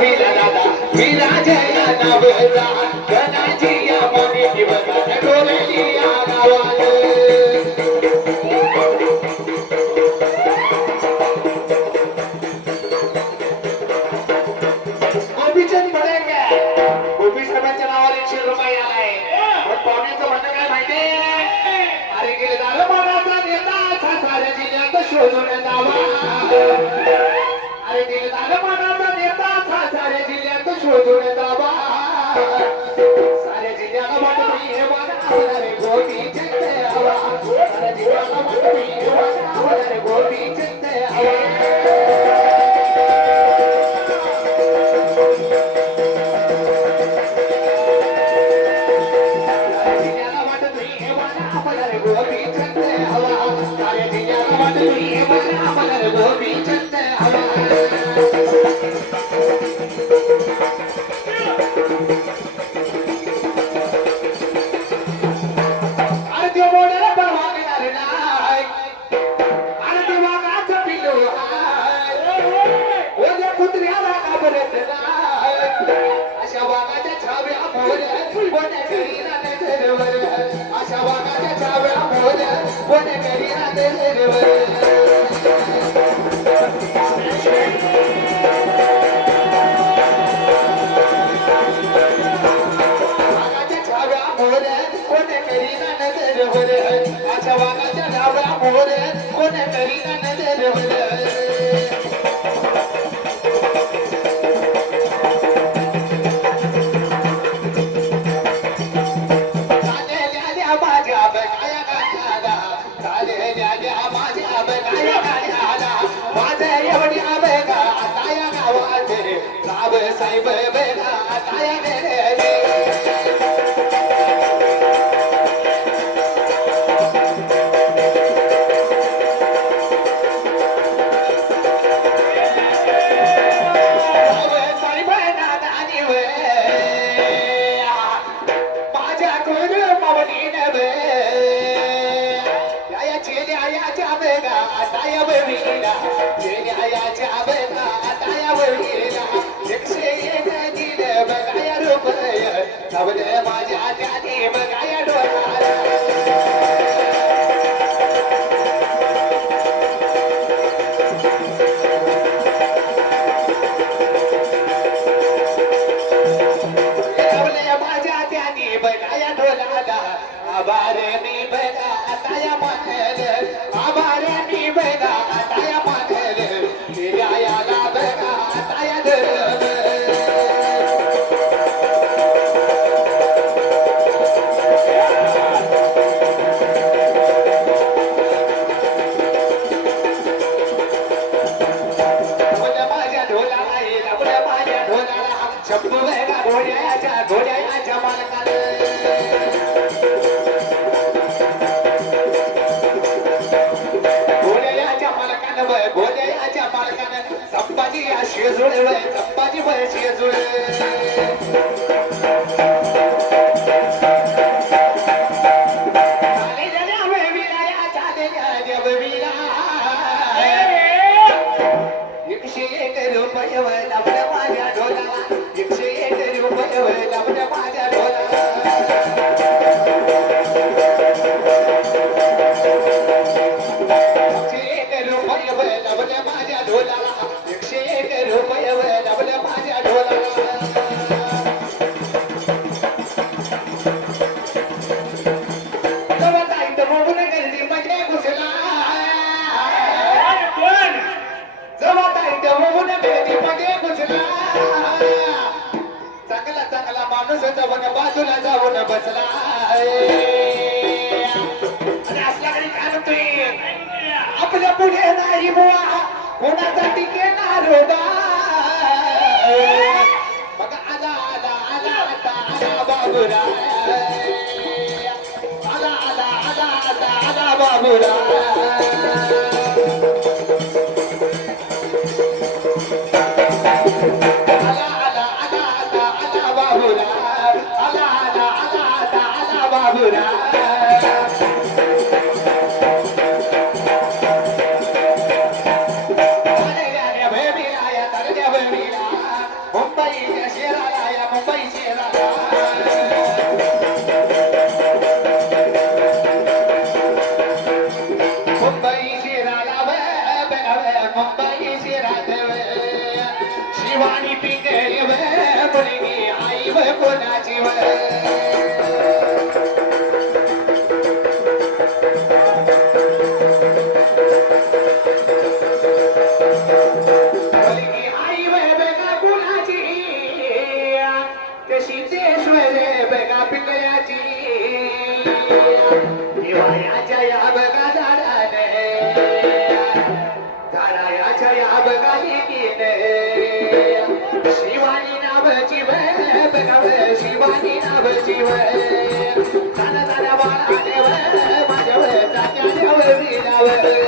Villa दादा विराजया नवजा गणाजी या मोदी बघा डोलली या गावात गोपीचंद पडेल गोपी साहेबांच्या नावावर 100 रुपये आलाय पण पाहुण्याचं म्हणणं काय माहितीये अरे गेले झालं मनाचा नेता साऱ्या जिल्ह्यात शोधून दावा अरे गेले झालं मनाचा नेता साऱ्या जिल्ह्यात शोधून दावा साऱ्या जिल्ह्याला वाटत हे बघा रे गोपी चिंते हवा साऱ्या जिल्ह्याला वाटत हे बघा रे गोपी चिंते हवा आपल्या पुढे नाही बुवा कोणासाठी केला रोगा बघा आला आला आला आता आला बाबूरा आला आला आला आता आला बाबूरा आला आला आला आता आला बाबूरा आला आला आला आता आला बाबूरा कोणाची आई वय बेगा कुणाची तशी देशवर बेगा पिकल्याची हिवाळ्याच्या या बघा झाडाने झाडाच्या या बघा लिखीने शिवानी नावची बघाव शिवानी नावची ताना ताना बाळाने माझ्यावर चाक्यावर विलावर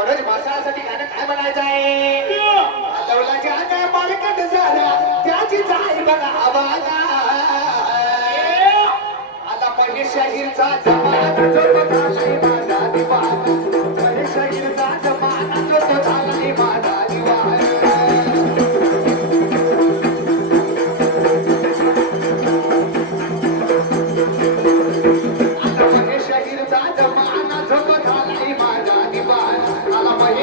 मनोज मासासाठी गाणं काय म्हणायचं आहे लवलाच्या काय पालकट झाला त्याची जाई बघा आवाला आता पहिले शाहीरचा जमाना जो तो झालाय माझा दिवाना पहिले शाहीरचा जमाना जो तो झालाय माझा दिवाना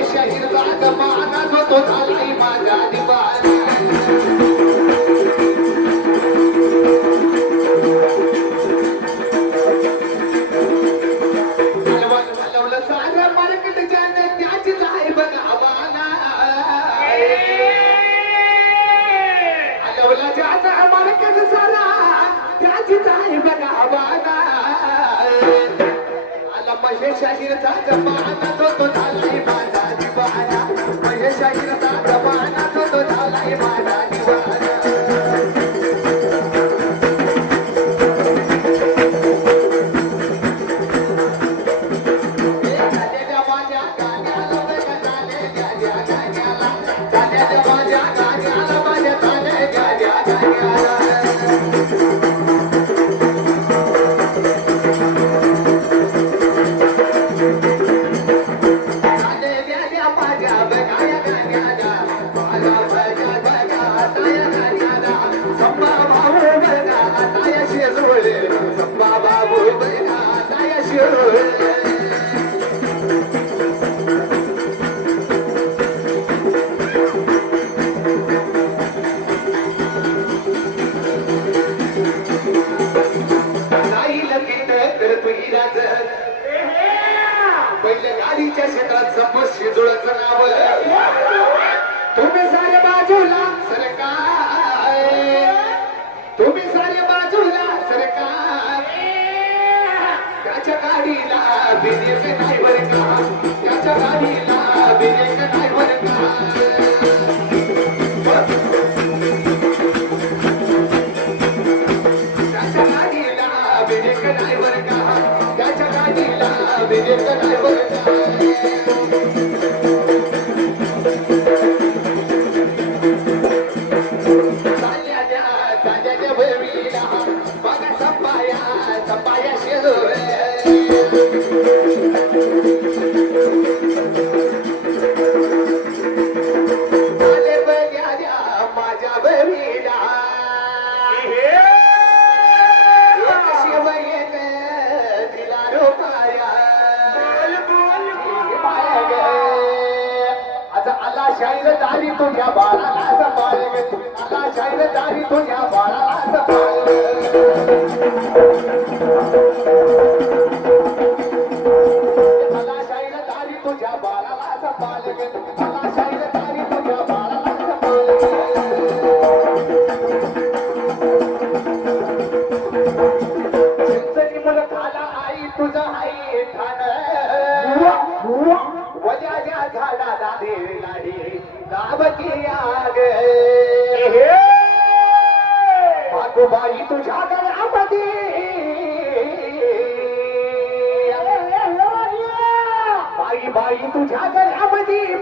शाहीरचा जमाना जो तो झालाय माझा दिवाना हलवलं सारं मार्केट ज्याने त्याचीच आहे बघा आवाना हलवलं ज्याचं मार्केट सारा त्याचीच आहे बघा आवाना आला महेश शाहीरचा जमाना जो तो झालाय माझा शाहीरचा जमाना जो तो झालाय माझा दिवाना झालेल्या माझ्या गाण्याला झालेल्या माझ्या गाण्याला माझ्या झालेल्या गाण्याला माझ्या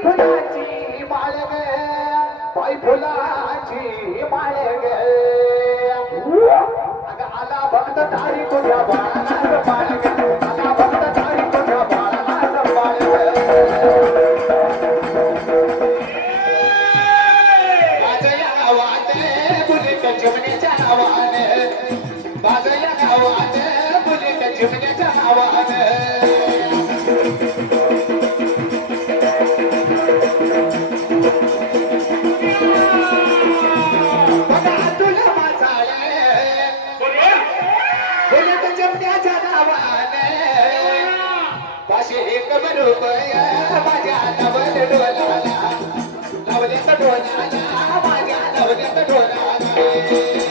फुलाची माळ ग बाई फुलाची माळ ग अगं आला भक्त तारी तुझ्या बाळाला बाळ ग आला भक्त तारी तुझ्या बाळाला बाळ ग माझ्या गावात बुलेट चिमण्याच्या नावाने माझ्या गावात बुलेट चिमण्याच्या नावाने माझ्या नवल डोलाला नवल्याचा डोलाला माझ्या नवल्याचा डोलाला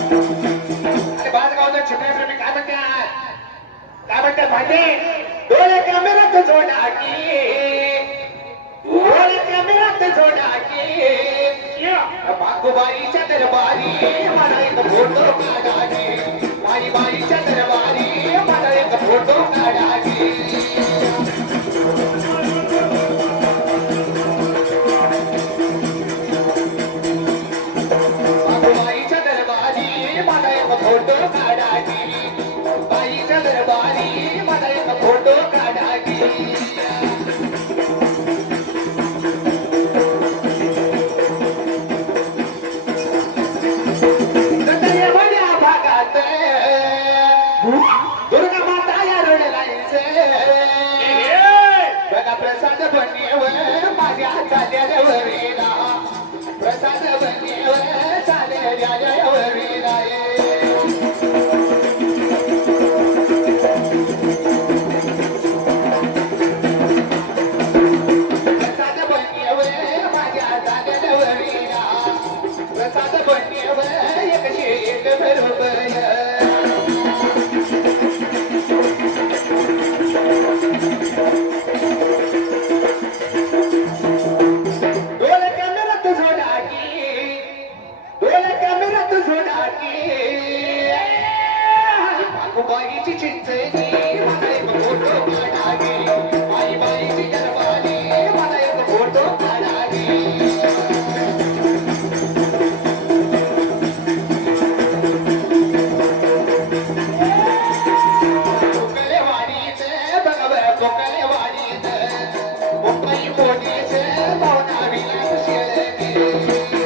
अरे बाजगावचा चित्रप्रेमी काय म्हणतात काय म्हणतात माहिती डोळे कॅमेरात जोडा की डोळे कॅमेरात जोडा की बागुबाईच्या दरबारी मला एक फोटो काढाची माझी बाईच्या दरबारी मला एक फोटो काढाची बागुबाईच्या दरबारी मला एक फोटो काढाची बाईच्या दरबारी मला एक फोटो काढाची दुर्गा माता या रडलायचे बघा प्रसाद बनेवर माझ्या चाल्यावरीला प्रसाद बनेवर चाल्यावरीला प्रसाद बनेवर माझ्या चाल्यावरीला प्रसाद बनेवर एकशे एक बरोबर बाईची चिंचणी मला एक फोटो काढावी आई बाईची दरबारी मला एक फोटो काढावी कोकलेवाडीचे बघा कोकलेवाडीचे मुंबई पोलीचे भावना विलास शेळके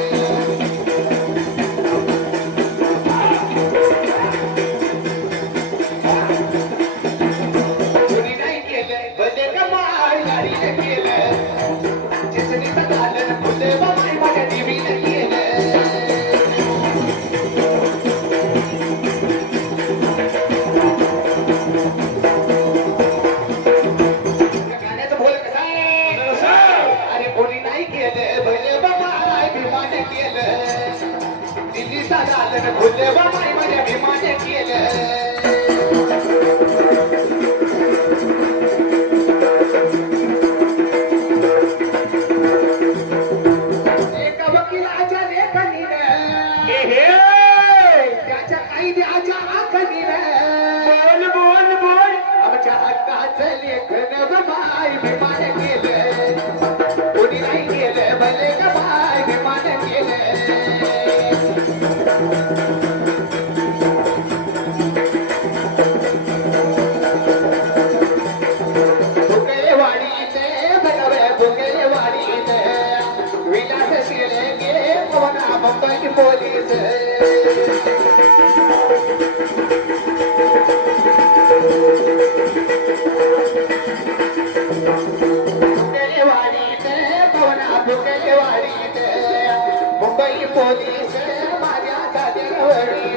खुले बाबाई माझ्या भीमाने केलं एका वकिलाच्या लेखनीने त्याच्या कायद्याच्या आखणीने बोल बोल बोल आमच्या हक्काचं लेखन बाबाई भीमाने केलं कोणी नाही केलं भले का बाई भीमाने केलं मुंबई पोलीस मुंबई पोलीस माझ्या चालीवरी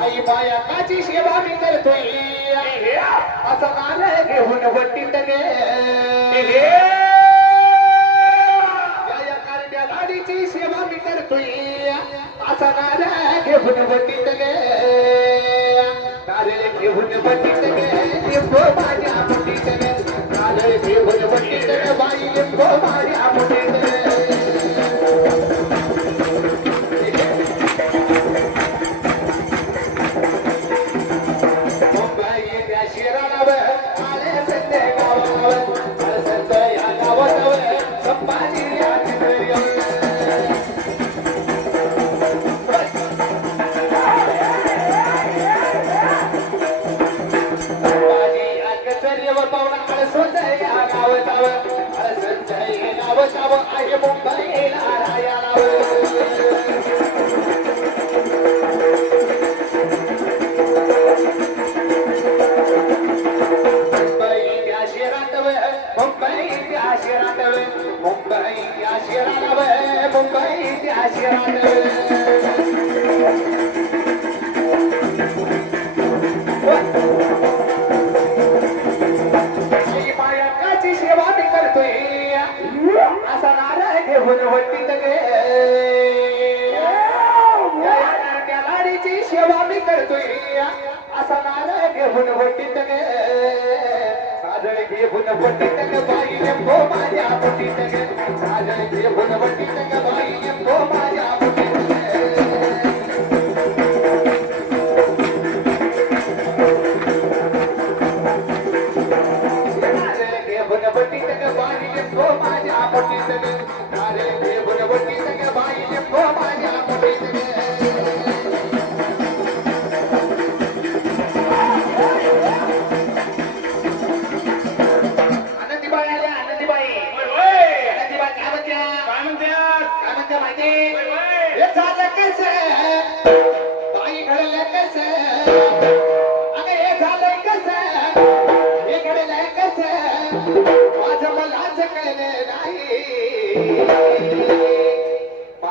आई बायकाची सेवा मी करतोय असं नाल घेऊन वटीत गे या कारड्या गाडीची सेवा मी करतोय असं नाल घेऊन वटीत गे नारळ घेऊन वटीत गे माझ्या वटीत गे नारळ घेऊन वटीत गे बाई लिंबो माझ्या मुठीत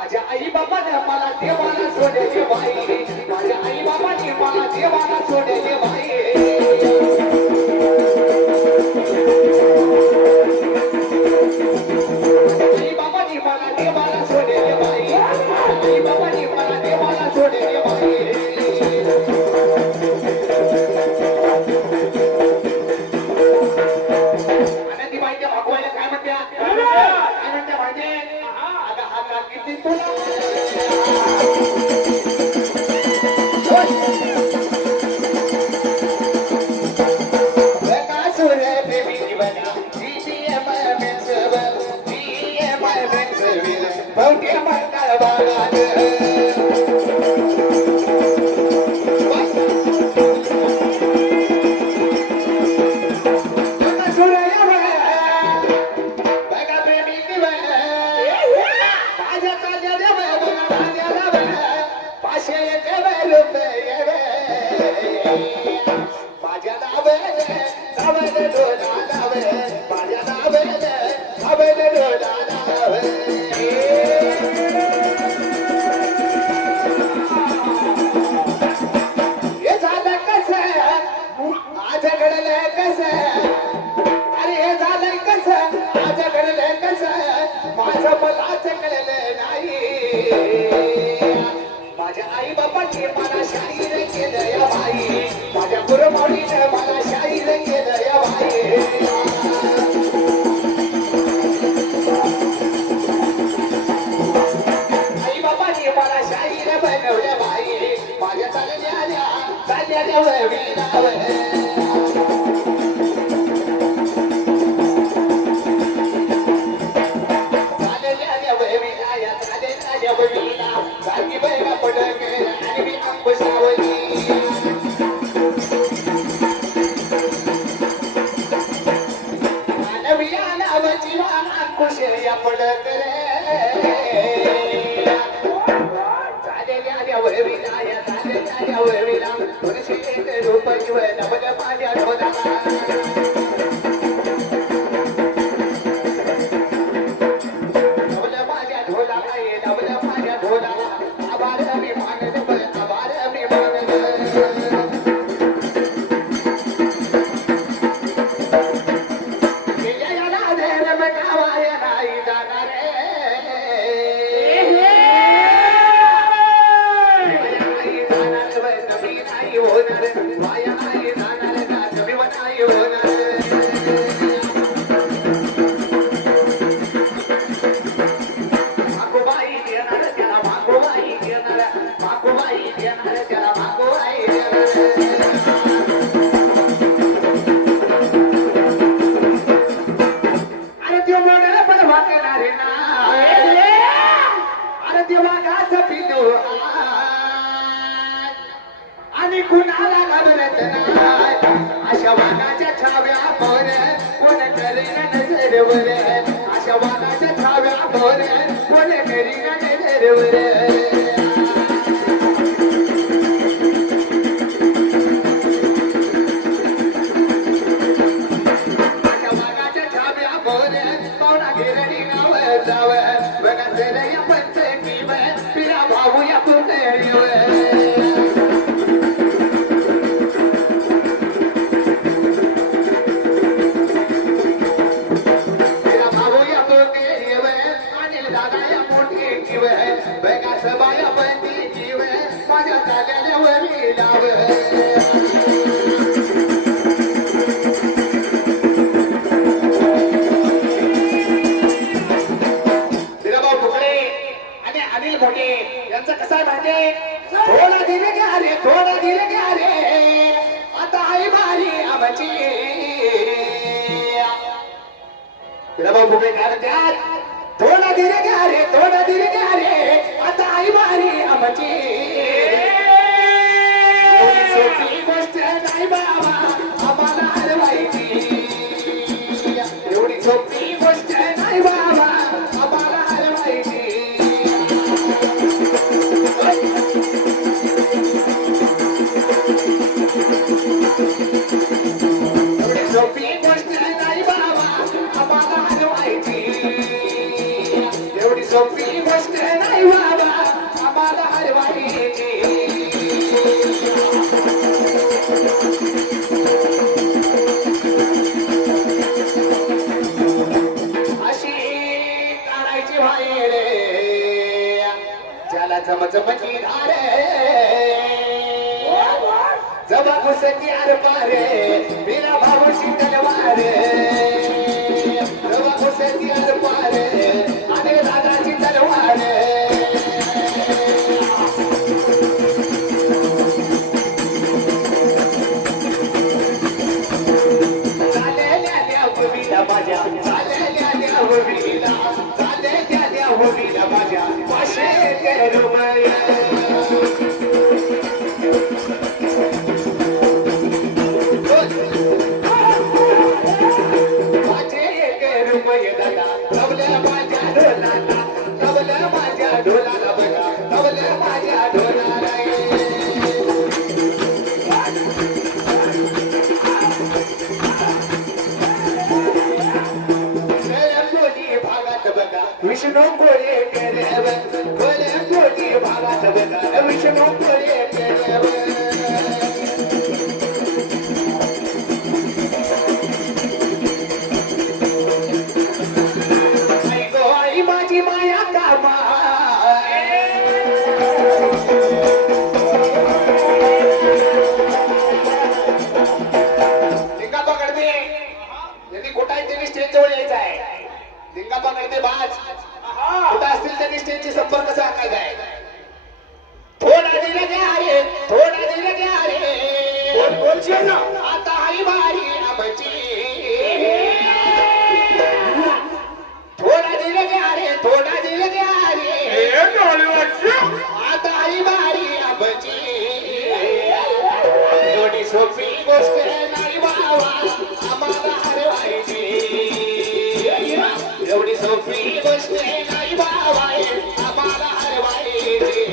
माझ्या आई बाबाने मला देवाला सोडले बाई माझ्या आई बाबाने मला देवाला सोडले बाई आई बाबाने मला देवाला सोडले बाई आई बाबाने मला देवाला सोडले बाई आनंदी बाईच्या भगवानला काय म्हणत्या माहिती किती तुला होणार वाघाचं पिलू आणि कुणाला घाबरत नाही अशा वाघाच्या छाव्यावर कोण करेल नजरवर अशा वाघाच्या छाव्यावर कोण करेल नजरवर यांचं कसं आहे माहिती थोडा धीरे घ्या रे थोडा धीरे घ्या रे आता आई भारी आमची काय म्हणतात थोडा धीरे घ्या रे थोडा धीरे घ्या रे आता आई भारी आमची सोपी गोष्ट नाही बाबा आम्हाला हरवायची एवढी सोपी गोष्ट नाही बाबा आम्हाला हरवायची सोपी गोष्ट नाही बाबा आम्हाला हरवायची एवढी सोपी गोष्ट नाही बाबा आम्हाला हरवायची अशी काढायची बाहेर ज्याला चमचमची धारे जबा घुसती आर पारे बिना भाऊची तलवार जबा घुसती आर पारे आणि राजाची तलवार चालेल्या हवीला माझ्या चालेल्या हवीला चालेल्या हवीला माझ्या पाशे करुमय ढोलाला बघा तबल्या माझ्या ढोलाला भागात बघा विष्णू कोळे केल्यावर कोणी भागात बघा विष्णू कोळे केल्यावर आई माझी माया कामा स्टेजची संपर्क साकायचा आहे थोडा दिला घ्या रे थोडा दिला घ्या रे बोलशील ना आता आई भारी आमची थोडा दिला घ्या रे थोडा दिला घ्या रे आता आई भारी आमची एवढी सोपी गोष्ट नाही बाबा आम्हाला हरवायची एवढी सोपी गोष्ट नाही बाबा आम्हाला हरवायची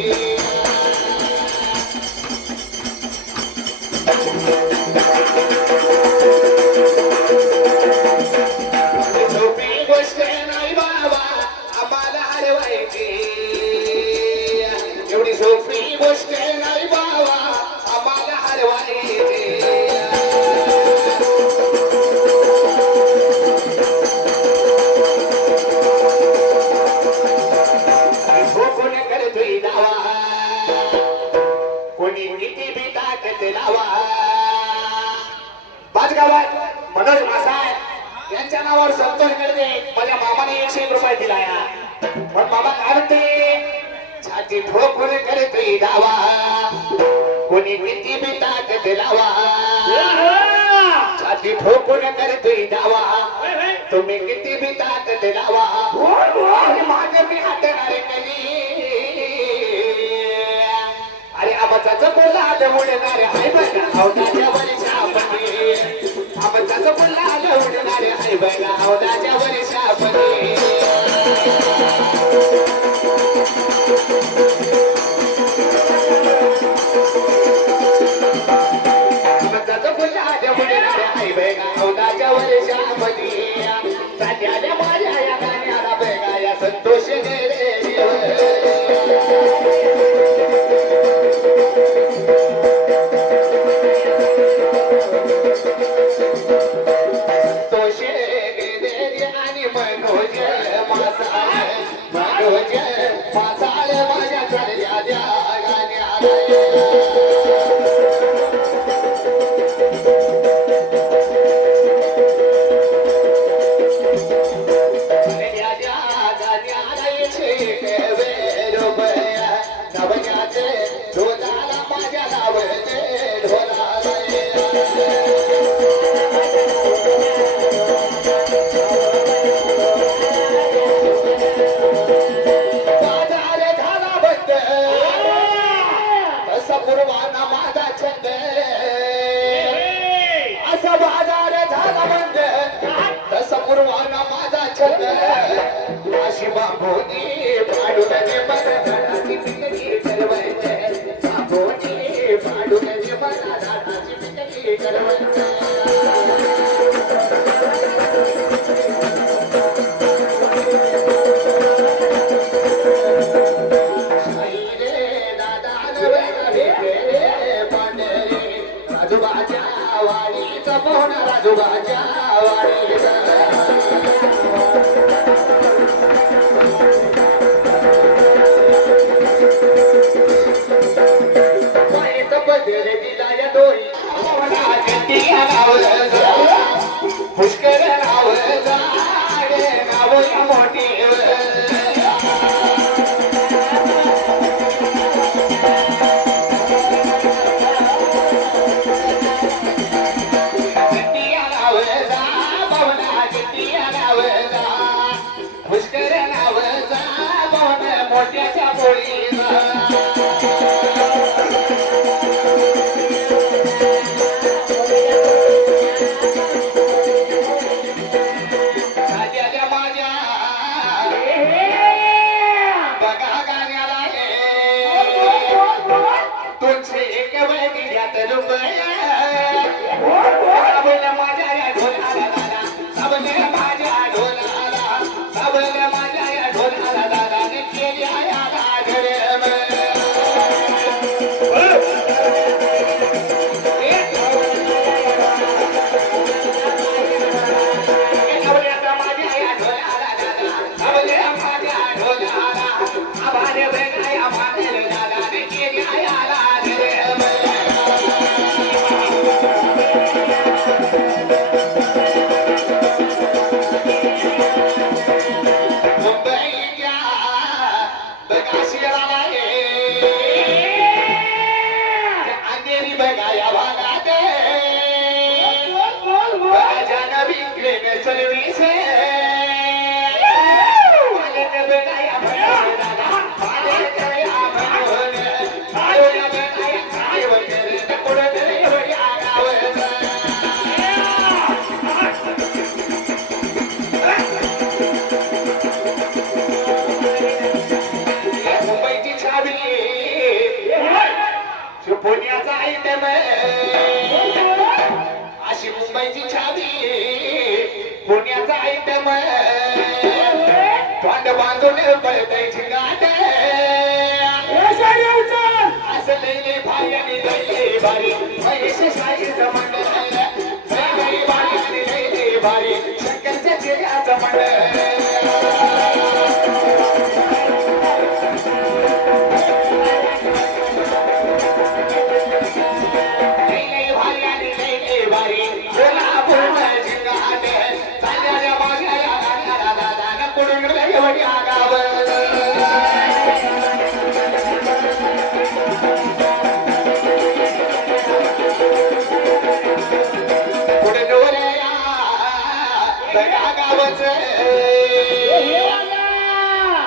सोपी गोष्ट नाही बाबा आम्हाला हरवायची एवढी सोपी गोष्ट नाही बाबा आम्हाला हरवायची गावात मनोज मासाळ यांच्या नावावर संतोष करते माझ्या मामाने 101 रुपये दिलाय पण मामा काय म्हणते छाती ठोकून करते दावा कोणी किती बी ताकद लावा छाती ठोकून करते दावा तुम्ही किती बी ताकद लावा मागे मी हटणार कधी उडणारे हाय बघा अवताच्या वर्षापती आमचाच गुलाल उडणारे हाय बघा अवताच्या वर्षापती आमचाच गुलाल उडणारे हाय बघा अवताच्या वर्षापती सध्याच्या माझ्या या गाण्याला बघा या संतोष गेले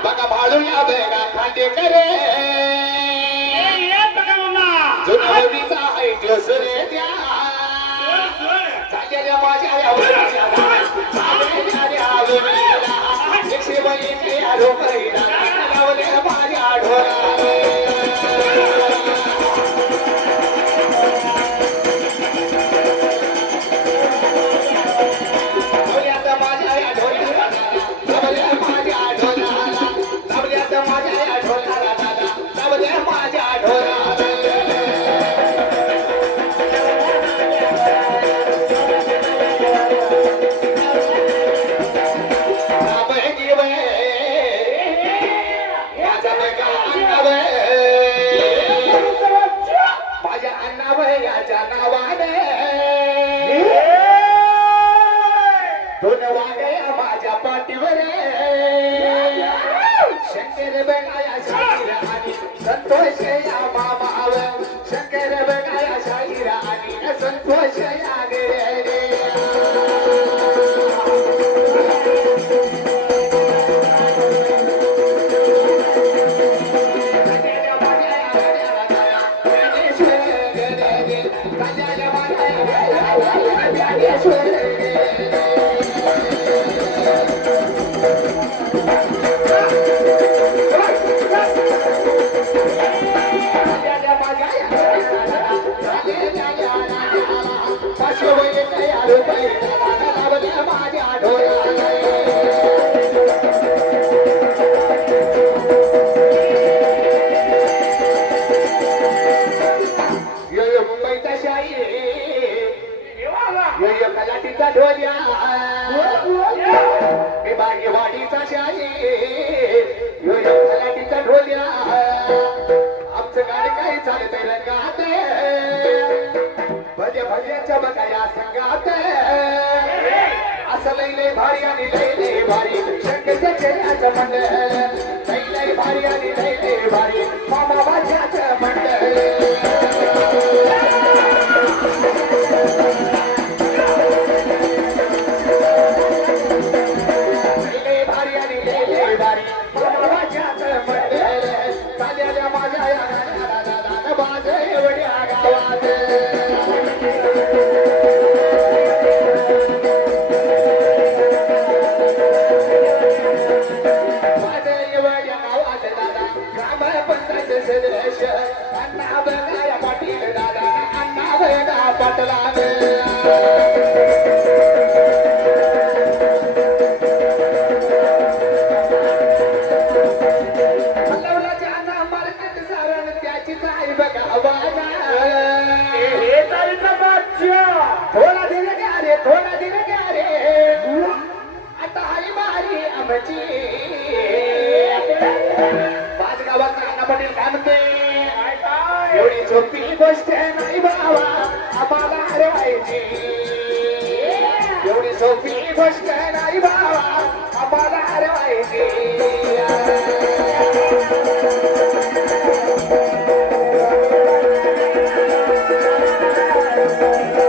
बघा भाडू या बेगा खांदे करे जुना कसरे द्या झालेल्या माझ्या यावरीच्या झालेल्या यावरीला एकशे बहिणी आलो पहिला लावले माझ्या ढोला संतोष या मामाव शंकर बघाया शाहीरा आणि संतोष या गे वाडीचा शाही खलाटीचा ढोल्या आमचं गाडी काही चालतंय रंगात भजे भज्याच्या बघाया संगात असं लई भारी आणि लई भारी शंकरच्या चेहऱ्याचं मंडळ लई भारी आणि लई भारी मामा भाज्याचं मंडळ एवढी सोपी गोष्ट नाही बाबा आम्हाला हरवायची एवढी सोपी गोष्ट नाही बाबा आम्हाला हरवायची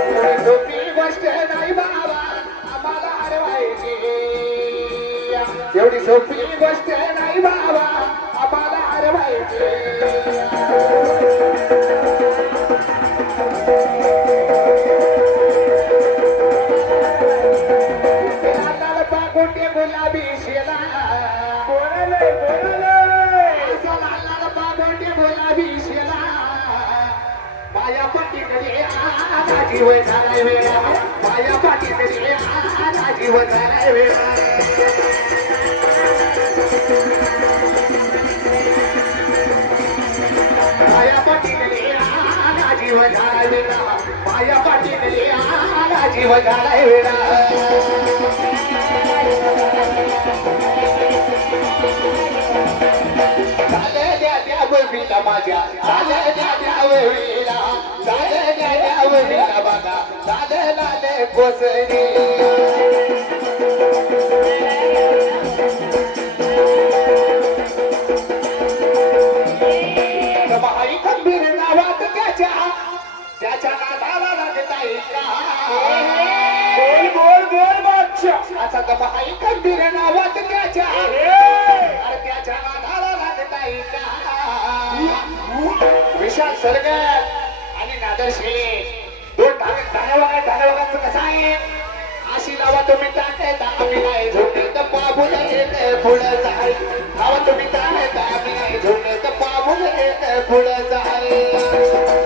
एवढी सोपी गोष्ट नाही बाबा आम्हाला हरवायची एवढी सोपी गोष्ट नाही बाबा आम्हाला हरवायची गुलाबी शेला गुलाबी शेला माया पाठीकडे आला जीव झालाय वेळा माया पाठीकडे आला जीव झालाय वेळा माया पाठीकडे आला जीव झालाय वेळा माया पाठीकडे आला जीव झालाय वेळा माझ्या बघा लाले कोसरी महाई खंबीर नावात त्याच्या नादाला लागता बोल बोल बोल बादशाह असा तर महाई खंबीर नावात त्याच्या नादाला लागता विशाल सरगर आणि नादर शेळे धन्यवाद कसं आहे अशी लावा तुम्ही टाकायचा आम्ही नाही झोपले तर बाबूला येत पुढं जाय लावा तुम्ही टाकायचा आम्ही नाही झोपले तर बाबूला येत पुढं जाय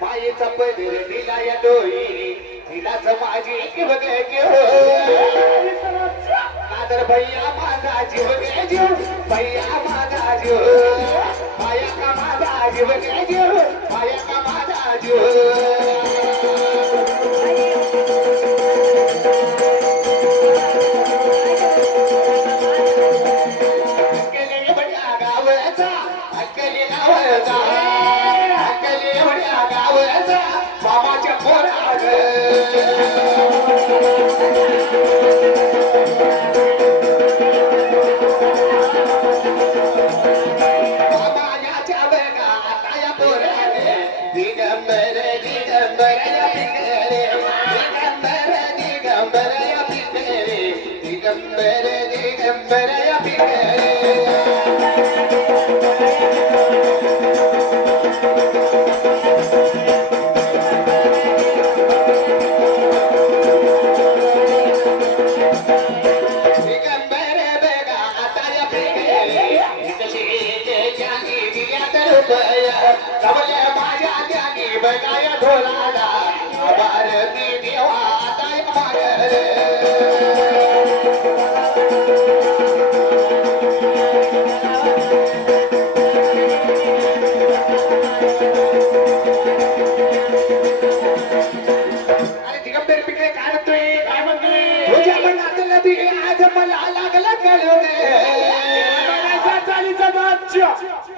मायेचा पदर दिला या डोई तिलाच माझी बघे नादर भैया माझा जीव गे जीव भैया माझा जीव माया का माझा जीव गे जीव माया का माझा जीव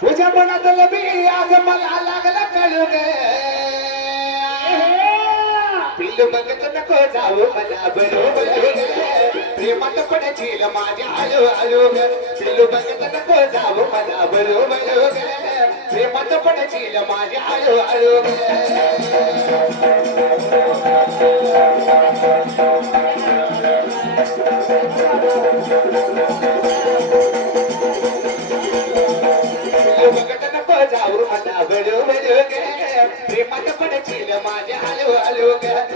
तुझ्या मनात लबी आज मला लागला कळू गे पिल्लू बघत नको जाऊ मला बरोबर प्रेमात पडशील माझ्या आलो आलो ग पिल्लू बघत नको जाऊ मला बरोबर प्रेमात पडशील माझ्या आलो आलो जाऊ मला बरोबर प्रेमात पडशील माझ्या आलो आलो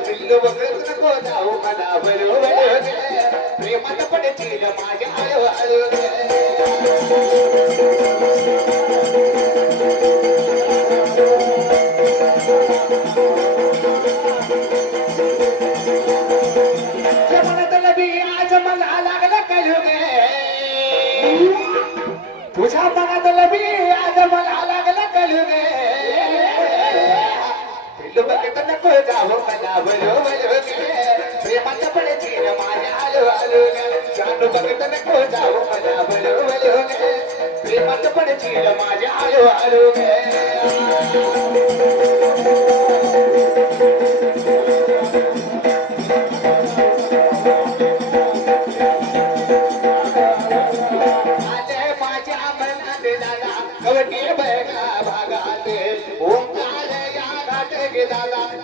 पिल्लू बघत नको जाऊ मला बरोबर प्रेमात पडशील माझ्या आलो आलो मनात बी आज मला लागला कळू गे तुझ्या मनात लबी आज मला लागला कळू गे पिल्लू बघत नको जाऊ मला बरोबर प्रेमात पडशील माझ्या आलो आलो जानू बघत नको जाऊ मला बरोबर प्रेमात पडशील माझ्या आलो आलो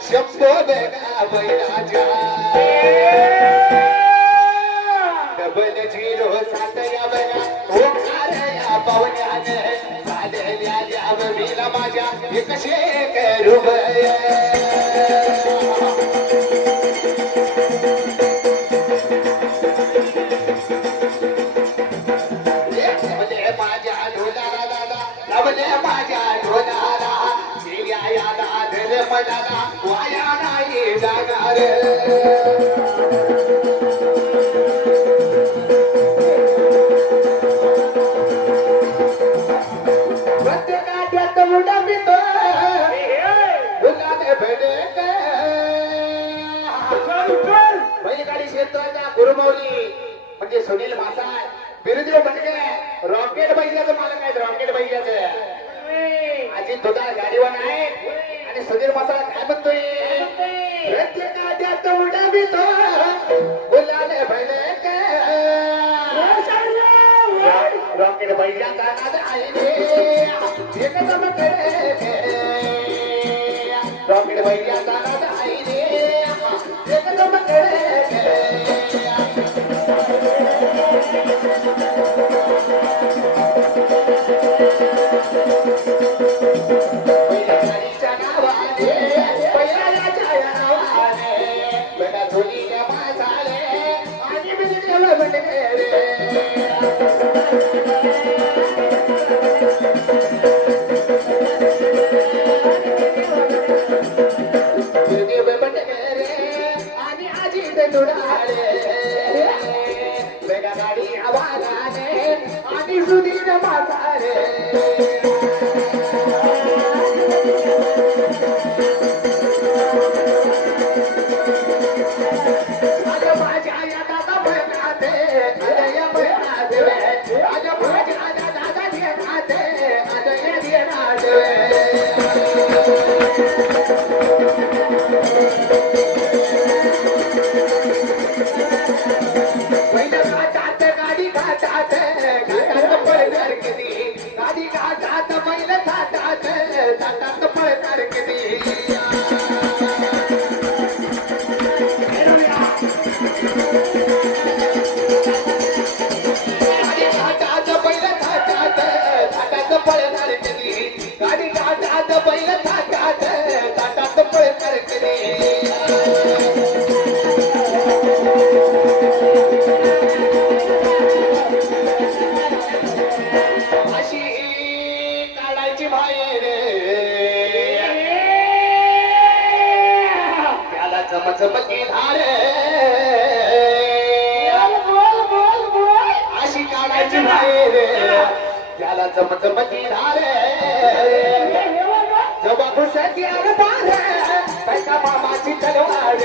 शंभो बेगा बैराजा डबल 07 या बघा ओंकार या पावण्याने झालेल्या द्यावरीला एकशे रुपये माझ्या ढोलाला दादा लावले माझ्या ढोलाला दिल्या याला धर मनाला वाया नाही जाणार प्रत्येकाच्यात मुडा पितो गुलाने भेटे बैलगाडी क्षेत्राचा गुरुमौली म्हणजे सुनील मासाळ बिरुदेव म्हणजे रॉकेट बैलाचं मालक आहेत रॉकेट बैलाचं आजी दुधाळ गाडीवर आहे आणि सुधीर मासाळ काय म्हणतोय प्रत्येकाच्या तोंडा बितो गुलाने भले रॉकेट बैलाचा नाद आहे एकदम रॉकेट बैलाचा नाद आहे एकदम बैलगाडीच्या नावाने बैलाच्या नावाने बेटा धुलीच्या मासाले आणि बिलदेव म्हणते बिलदेव म्हणते आणि आजी तुडाळे बेटा गाडी आवाजाने आणि सुधीर मासाले गाडी घाटात पळणार किती गाडी घाटात बैल थाटात थाटात पळणार किती गाडी घाटात बैल थाटात थाटात पळणार किती गाडी घाटात बैल थाटात थाटात पळणार किती चमचमकी धारे अशी काढायची बाहेर त्याला चमचमकी धारे जबा घुसती अर पार पैका मामाची तलवार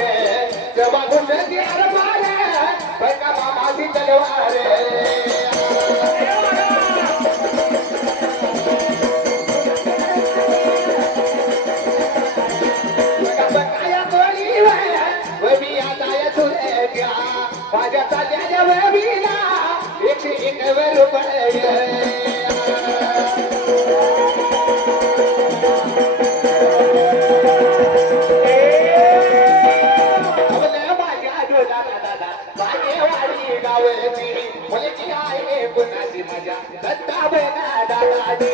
जबा घुसती अर पार पैका मामाची तलवार माझ्या चालल्या वेळीला 101 रुपये माझ्या जोडा दादा बागेवाडी गावची मुलीची आहे कुणाची माझ्या दत्ता बेना दादाजी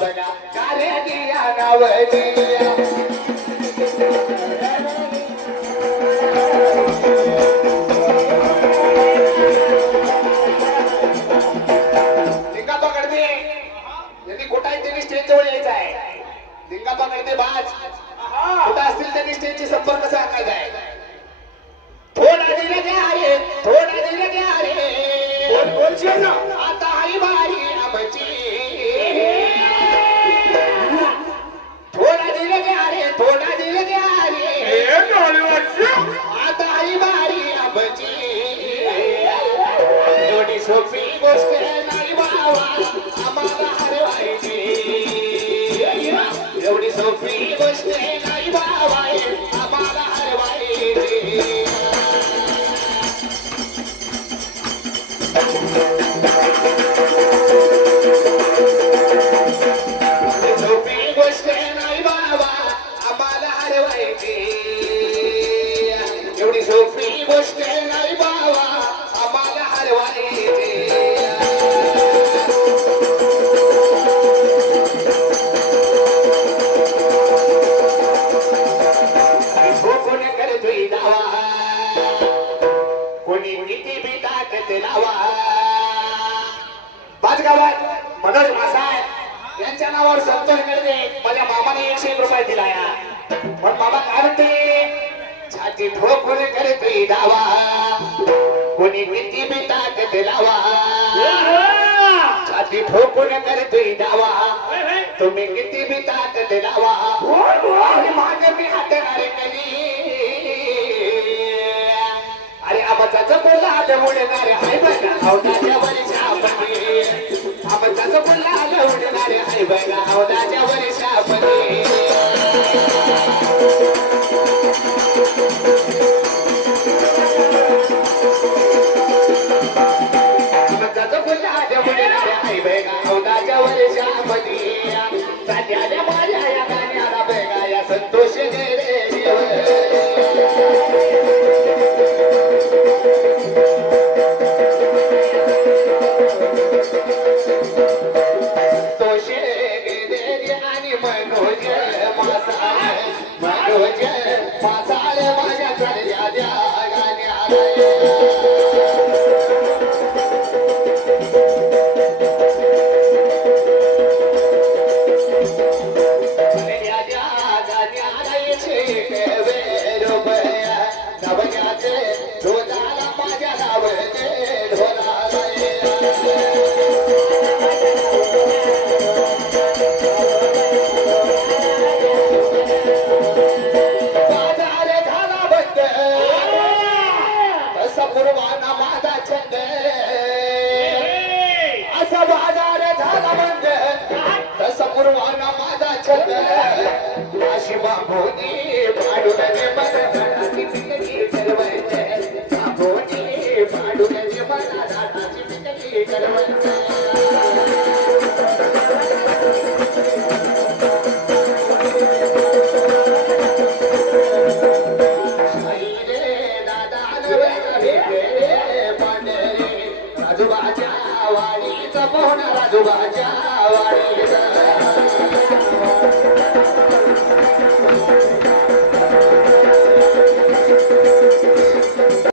बघा कार्य दिया गावली लिंगा पकडते यांनी कुठं आहे त्यांनी स्टेज जवळ यायचं आहे लिंगा पकडते बाज कुठं असतील त्यांनी स्टेजची संपर्क साधायचा आहे थोडा दिलं क्या रे थोडा दिलं क्या रे बोल ना आता आई बाई आमची थोडा दिल गया रे आता आई बारी आमची एवढी सोपी गोष्ट नाही बाबा आम्हाला हरवायची एवढी सोपी गोष्ट नाही बाबा आम्हाला हरवायची मनोज मासाय यांच्या नावावर संतोष करते. माझ्या मामाने 101 रुपये दिला या. पण बाबा काय म्हणते, छाती ठोकून करते दावा, कोणी किती बी ताकद लावा. छाती ठोकून करते दावा, तुम्ही किती बी ताकद लावा, मागे मी हटणार कधी. अरे आबाचा बोला उडणारे हाय बघा अवताच्या वर्षापती, आबाचा बोला उडणारे हाय बघा अवताच्या वर्षापती. आबाचा बोला उडणारे हाय बघा अवताच्या वर्षापती. साध्याने माझ्या या गाण्याला बघा या संतोष रे राजूबाच्या वाडीचा